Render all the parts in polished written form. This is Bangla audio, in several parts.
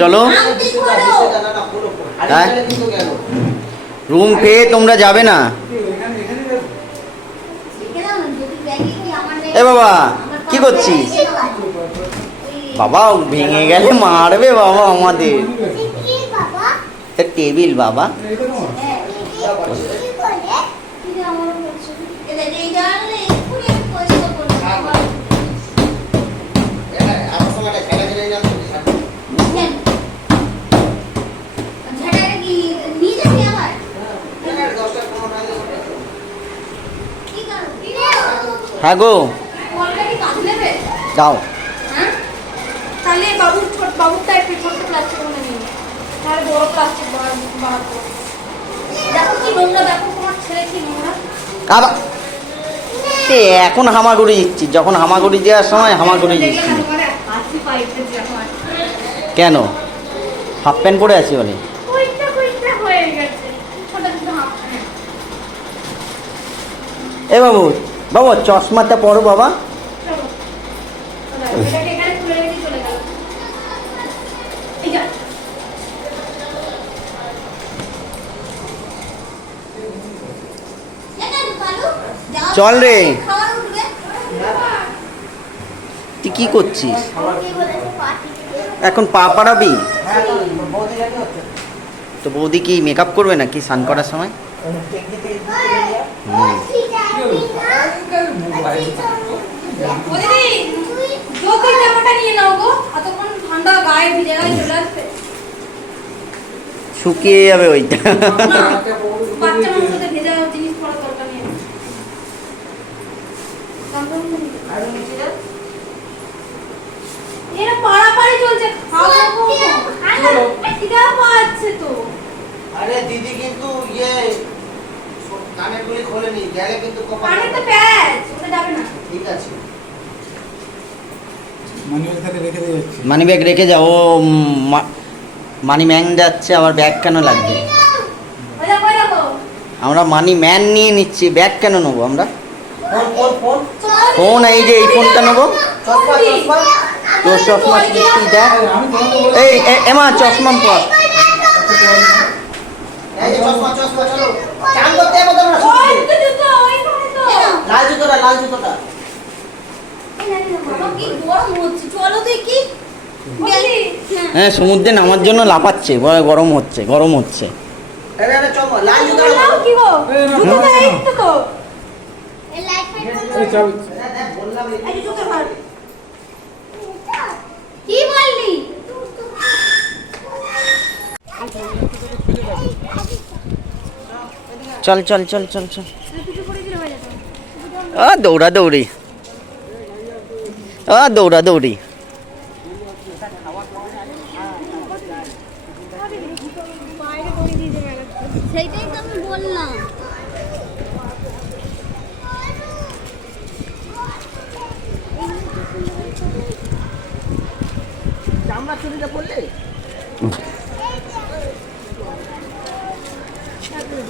চলো। হ্যাঁ, রুম পেয়ে তোমরা যাবে না? এ বাবা কি করছিস? বাবা ভেঙে গেলে মারবে বাবা আমাদের। টেবিল বাবা। হ্যাঁ গো, যাও। তাহলে বাবুরটা একটু ছোট প্লাস্টিক করে নিন, তাহলে বড় প্লাস্টিক বার করো। দেখো কি নোংরা, দেখো তোমার ছেলে কি নোংরা। আবার এখন হামাগুড়ি দিচ্ছি, যখন হামাগুড়ি দেওয়ার সময় হামাগুড়ি দিচ্ছি। কেন হাফ প্যান্ট পরে আছি বলে? এ বাবু, বাবা চশমাটা পরো বাবা। চল রে, তুই কি করছিস এখন? পা পাড়াবি তো? বৌদি কি মেকআপ করবে নাকি স্নান করার সময়? শুকিয়ে যাবে ওইটা। আরে দিদি কিন্তু কানের গুলি খোলেনি, গেলে কিন্তু ঠিক আছে। মানি ব্যাগ রেখে যাও। মানি ম্যান যাচ্ছে, আবার ব্যাগ কেন লাগবে? আমরা মানি ম্যান নিয়ে নিচ্ছি, ব্যাগ কেন নেবো আমরা? ফোন, এই যে এই ফোনটা নেবো। তোর চশমা দেখ। এই এমা চশমা পর। হ্যাঁ, সমুদ্রে নামার জন্য লাফাচ্ছে, গরম হচ্ছে গরম হচ্ছে। চল চল চল চল চল। দৌড়া দৌড়ি, দৌড়া দৌড়ি। সেইটাই তো আমি বললাম। চামড়া চুরিটা পড়লে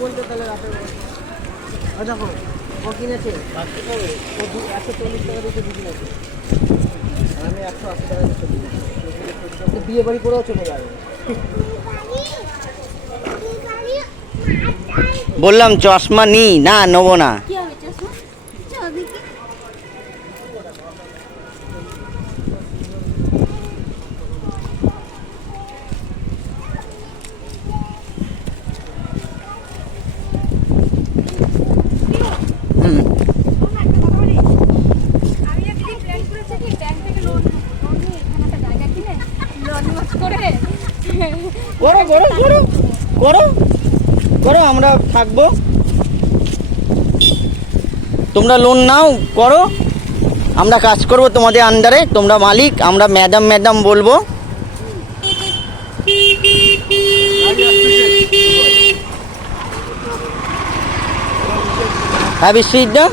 বলতে তাহলে দেখো ও কিনেছে 140 টাকা দিয়ে কিনেছে, আমি 180 টাকা দিয়ে বিয়ে বাড়ি করেও চলে যাবে। বললাম চশমা নি না, নেবো না। করো করো করো করো করো, আমরা থাকবো। তোমরা লোন নাও, করো, আমরা কাজ করব তোমাদের আন্ডারে। তোমরা মালিক, আমরা ম্যাডাম ম্যাডাম বলবো। হ্যাঁ বিশ্বজিৎদা,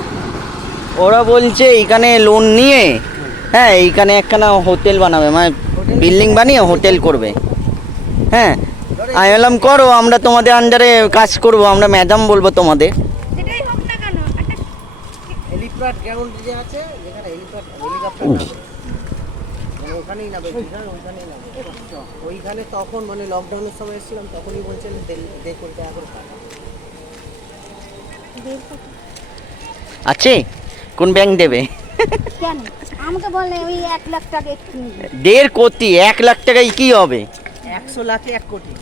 ওরা বলছে এইখানে লোন নিয়ে, হ্যাঁ এইখানে একখানা হোটেল বানাবে, মানে বিল্ডিং বানিয়ে হোটেল করবে। হ্যাঁ, আমি বললাম করো, আমরা তোমাদের আন্ডারে কাজ করব, আমরা ম্যাডাম বলবো তোমাদের। যেটাই হোক না কেন, একটা হেলিপ্যাড গ্রাউন্ড যে আছে, যেখানে হেলিকপ্টার ওখানেই নাবে দীঘার ওইখানেই নাবে। ওইখানে তখন মানে লকডাউনের সময় এসেছিলাম তখনই বলছেন 1.5 কোটি টাকা করে টাকা। আছে কোন ব্যাংক দেবে? কেন আমাকে বলে ওই 1 লাখ টাকা একটু নিবি। 1.5 কোটি, 1 লাখ টাকায় কি হবে? 100 লাখে 1 কোটি।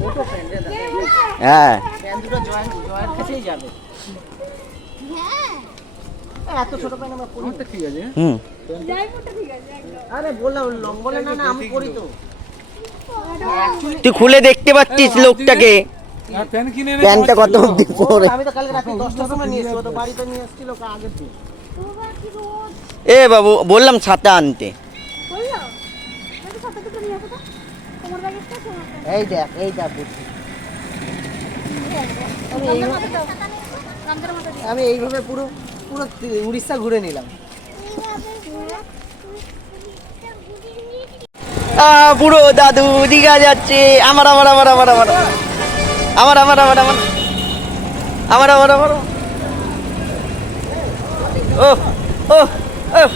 ছোট প্যান্ডেল আছে। হ্যাঁ প্যান্ট দুটো জয়েন্ট কাছেই যাবে। হ্যাঁ এত ছোট প্যান্ট আমরা পরি তো ঠিক আছে। হুম আরে বললাম বলে না আমি পরি তো। তুই খুলে দেখতে পাচ্ছিস লোকটাকে প্যান্টটা কত অব্দি পরে। আমি তো কালকে রাতে 10টার সময় নিয়ে এসেছি, ও তো বাড়িতে নিয়ে এসেছিল আগের দিন। তোমার কি রোজ এ বাবু বললাম ছাতা আনতে। বললো আমি কত কিছু নিয়ে আসো তো তোমার ব্যাগটা তোমার এই দেখ বুঝছি। আমি এইভাবে পুরো উড়িষ্যা ঘুরে নিলাম। পুরো দাদু দীঘা যাচ্ছে। আমার আমার আমার আমার আমার আমার আমার আমার আমার আমার আমার আমার ও ও ও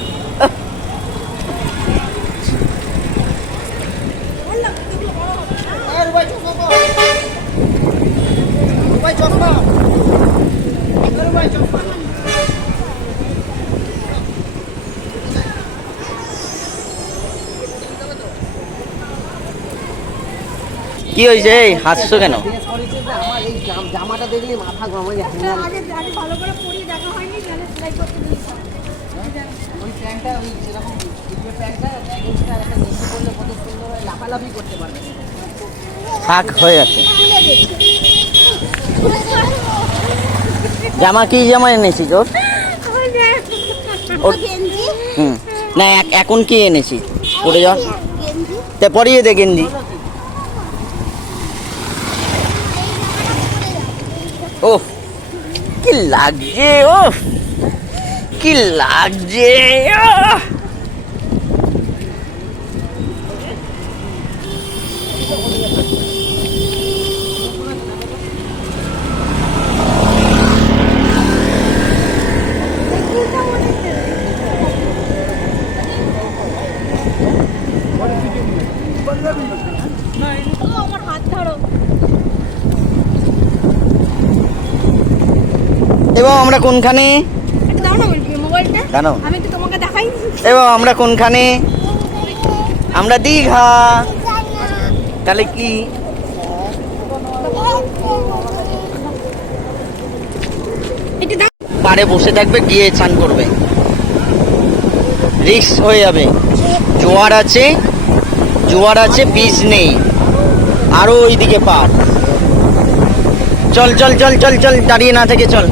কি হয়েছে? হাসছো কেন? আমার এই জামাটা দেখলে মাথা গরম হয়ে যায়। আগে ভালো করে পরিয়ে দেখা হয়নি তাহলে সেলাই করতে দিয়েছি ওই প্যান্টটা ওই যেরকম যে প্যান্টটা লেগিংসটা একটা নিচে করলে কত সুন্দর হয়, লাফালাফি করতে পারবে। থাক হয়ে যাচ্ছে। জামা কি জামা এনেছিস ওর? ওর গেঞ্জি হুম না এখন কি এনেছিস পরে যা গেঞ্জি তে পরিয়ে দে গেঞ্জি। ওহ কি লাগছে, ওহ কি লাগছে। আমার হাত ধরো এবং আমরা কোনখানে? একটু দাও না মোবাইলটা, জানো আমি একটু তোমাকে দেখাই। এবং আমরা কোনখানে? আমরা দীঘা। তাহলে কি একটু দাও। পাড়ে বসে থাকবে, গিয়ে চান করবে, রিস্ক হয়ে যাবে। জোয়ার আছে, জোয়ার আছে, বীজ নেই। আরো ওইদিকে পার। চল চল চল চল চল, দাঁড়িয়ে না থেকে চল।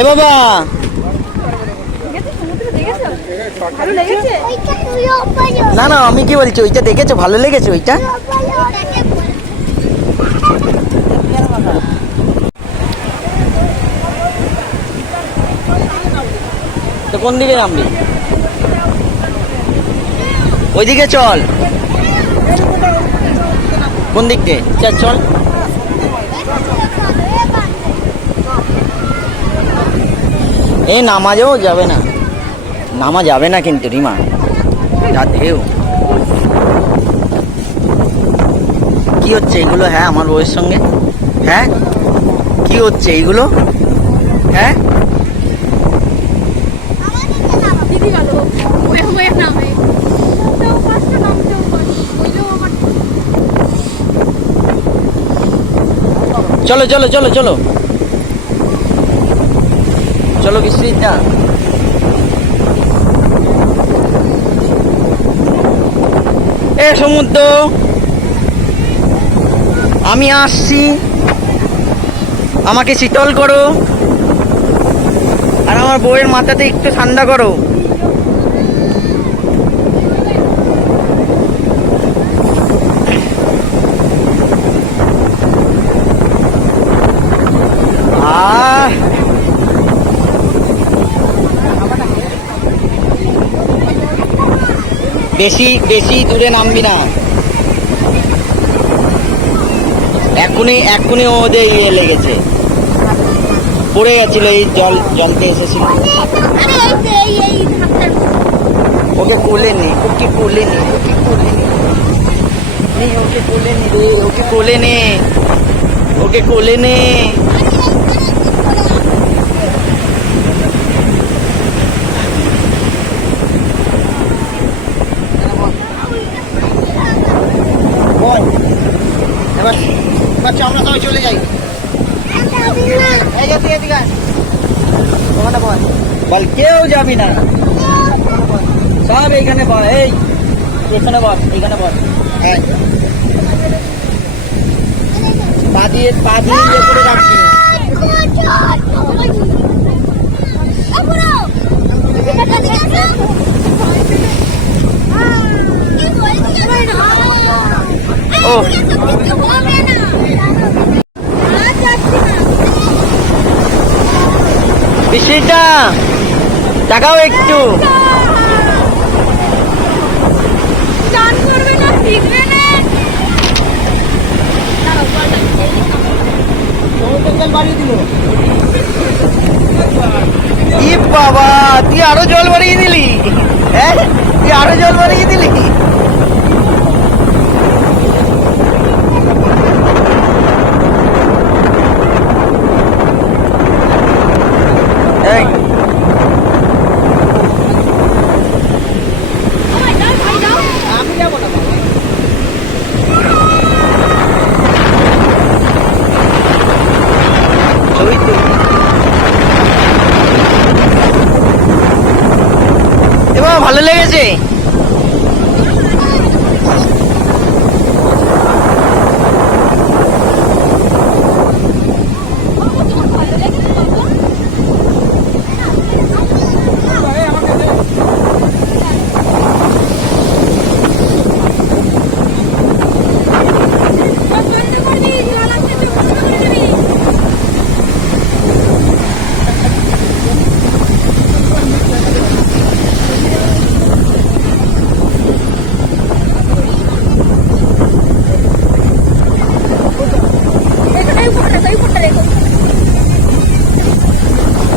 এ বাবা ভালো লেগেছে? ওইটা তুইও পারো না না, আমি কি বলছি, ওইটা দেখেছো? ভালো লেগেছে ওইটা? তো কোন দিকে নামবি? ওইদিকে চল। কোন দিক দিয়ে? চল চল। এ নামা যাবে না, নামা যাবে না কিন্তু রিমা, যা ঢেউ। কি হচ্ছে এগুলো? হ্যাঁ আমার বউয়ের সঙ্গে, হ্যাঁ কি হচ্ছে এইগুলো? হ্যাঁ দিদি গেল ওই হয়ে নামে তো কষ্ট নামতেও পারি ওইটাও আমার। চলো চলো চলো চলো চলো কিস্তিটা। এ সমুদ্র, আমি আসছি, আমাকে শীতল করো আর আমার বউয়ের মাথাতে একটু ঠান্ডা করো। আহ বেশি বেশি দূরে নামবি না। এক্ষুনি ওদের ইয়ে লেগেছে, পড়ে গেছিল, এই জলতে এসেছিল। ওকে কোলে নে, ওকে কোলে নে, ওকে কোলে নে, ওকে কোলে নে রে, ওকে কোলে নে, ওকে কোলে নে। বল এবার, আমরা সবাই চলে যাই। এই যে তুই এদিকে আয়। ওখানে বল, বল কেউ যাবি না, সব এইখানে বল। এই পেছনে বল, এইখানে বল। হ্যাঁ, পা দিয়ে ইয়ে করে রাখবি। ও বৃষ্টিটা তাকাও একটু। ই বাবা, তুই আরো জল বাড়িয়ে দিলি। হ্যাঁ, তুই আরো জল বাড়িয়ে দিলি। এই, আমি যাবো না বাবা। ছবি তুল। এবার ভালো লেগেছে।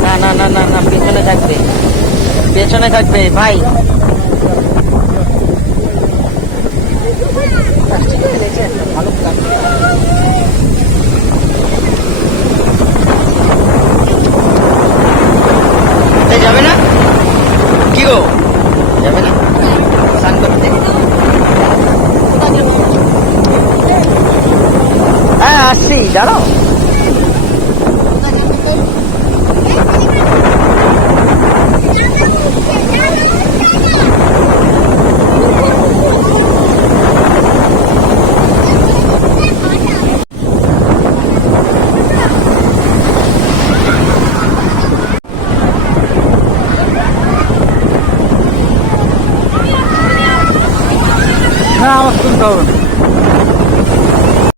না না না না না, পেছনে থাকবে, পেছনে থাকবে ভাই। যাবে না কি গো, যাবে না স্নান করতে? হ্যাঁ আসছি, দাঁড়াও। না, আমার শুনতে হবে না।